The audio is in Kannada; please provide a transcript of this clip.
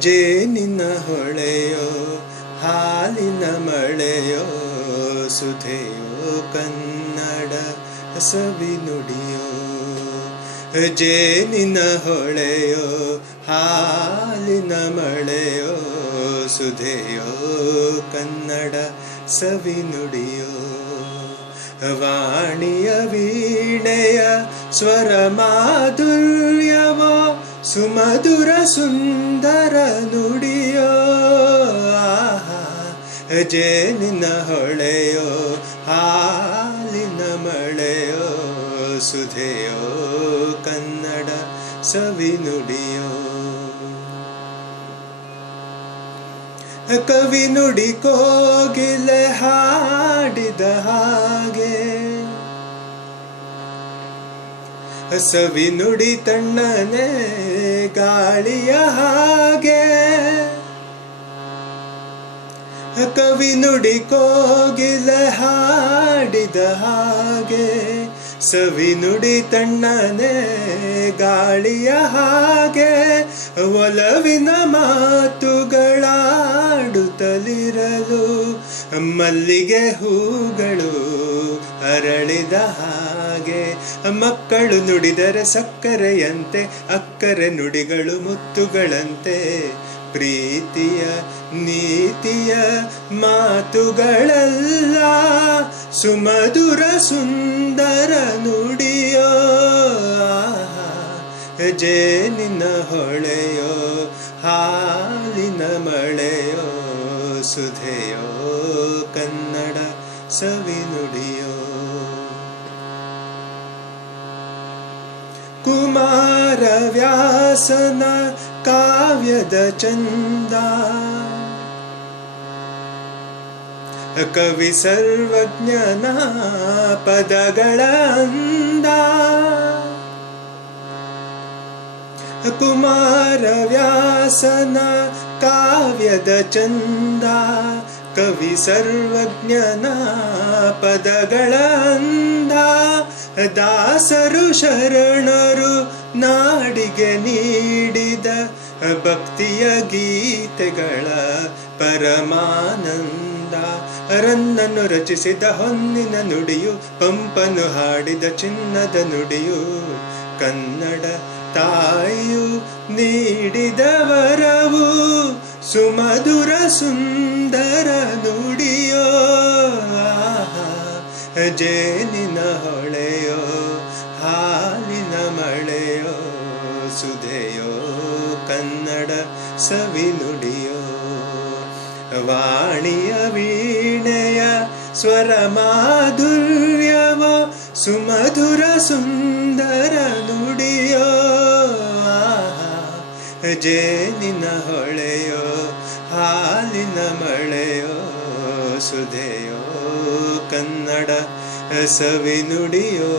ಜೇನಿನ ಹೊಳೆಯೋ ಹಾಲಿನ ಮಳೆಯೋ ಸುಧೆಯೋ ಕನ್ನಡ ಸವಿ ನುಡಿಯೋ. ಜೇನಿನ ಹೊಳೆಯೋ ಹಾಲಿನ ಮಳೆಯೋ ಸುಧೆಯೋ ಕನ್ನಡ ಸವಿ ನುಡಿಯೋ. ವಾಣಿಯ ವೀಣೆಯ ಸ್ವರ ಮಾಧುರ್ಯವೋ ಸುಮಧುರ ಸುಂದರ ನುಡಿಯೋ. ಜೇನಿನ ಹೊಳೆಯೋ ಹಾಲಿನ ಮಳೆಯೋ ಸುಧೆಯೋ ಕನ್ನಡ ಸವಿ ನುಡಿಯೋ. ಕವಿ ನುಡಿ ಕೋಗಿಲೆ ಹಾಡಿದ ಹಾಗೆ ಸವಿ ನುಡಿ ತಣ್ಣನೆ ಗಾಳಿಯ ಹಾಗೆ. ಕವಿ ನುಡಿ ಕೋಗಿಲೆ ಹಾಡಿದ ಹಾಗೆ ಸವಿ ನುಡಿ ತಣ್ಣನೆ ಗಾಳಿಯ ಹಾಗೆ. ಒಲವಿನ ಮಾತುಗಳಾಡುತ್ತಲಿರಲು ಮಲ್ಲಿಗೆ ಹೂಗಳು ಅರಳಿದ ಹಾಗೆ. ಮಕ್ಕಳು ನುಡಿದರೆ ಸಕ್ಕರೆಯಂತೆ ಅಕ್ಕರೆ ನುಡಿಗಳು ಮುತ್ತುಗಳಂತೆ. ಪ್ರೀತಿಯ ನೀತಿಯ ಮಾತುಗಳೆಲ್ಲ ಸುಮಧುರ ಸುಂದರ ನುಡಿಯೋ. ಜೇನಿನ ಹೊಳೆಯೋ ಹಾಲಿನ ಮಳೆಯೋ ಸುಧೆಯೋ ಕನ್ನಡ ಸವಿ ನುಡಿಯೋ. ಕುಮಾರ ವ್ಯಾಸನ ಕಾವ್ಯದ ಚಂದ ಕವಿ ಸರ್ವಜ್ಞನ ಪದಗಳ ಅಂದ. ಕುಮಾರ ವ್ಯಾಸನ ಕಾವ್ಯದ ಚಂದ ಕವಿ ಸರ್ವಜ್ಞನ ಪದಗಳ ಅಂದ. ದಾಸರು ಶರಣರು ನಾಡಿಗೆ ನೀಡಿದ ಭಕ್ತಿಯ ಗೀತೆಗಳ ಪರಮಾನಂದ. ರನ್ನನ್ನು ರಚಿಸಿದ ಹೊನ್ನಿನ ನುಡಿಯು ಪಂಪನು ಹಾಡಿದ ಚಿನ್ನದ ನುಡಿಯು. ಕನ್ನಡ ತಾಯಿಯು ನೀಡಿದ ವರವು ಸುಮಧುರ ಸುಂದರ ನುಡಿಯೋ. ಜೇನಿನ ಹೊಳೆಯೋ ಹಾಲಿನ ಮಳೆಯೋ ಸುಧೆಯೋ ಕನ್ನಡ ಸವಿ ನುಡಿಯೋ. ವಾಣಿಯ ವೀಣೆಯ ಸ್ವರ ಮಾಧುರ್ಯವೋ ಸುಮಧುರ ಸುಂದರ ನುಡಿಯೋ. ಜೇನಿನ ಹೊಳೆಯೋ ಹಾಲಿನ ಮಳೆಯೋ ಸುಧೆಯೋ ಕನ್ನಡ ಸವಿ ನುಡಿಯೋ.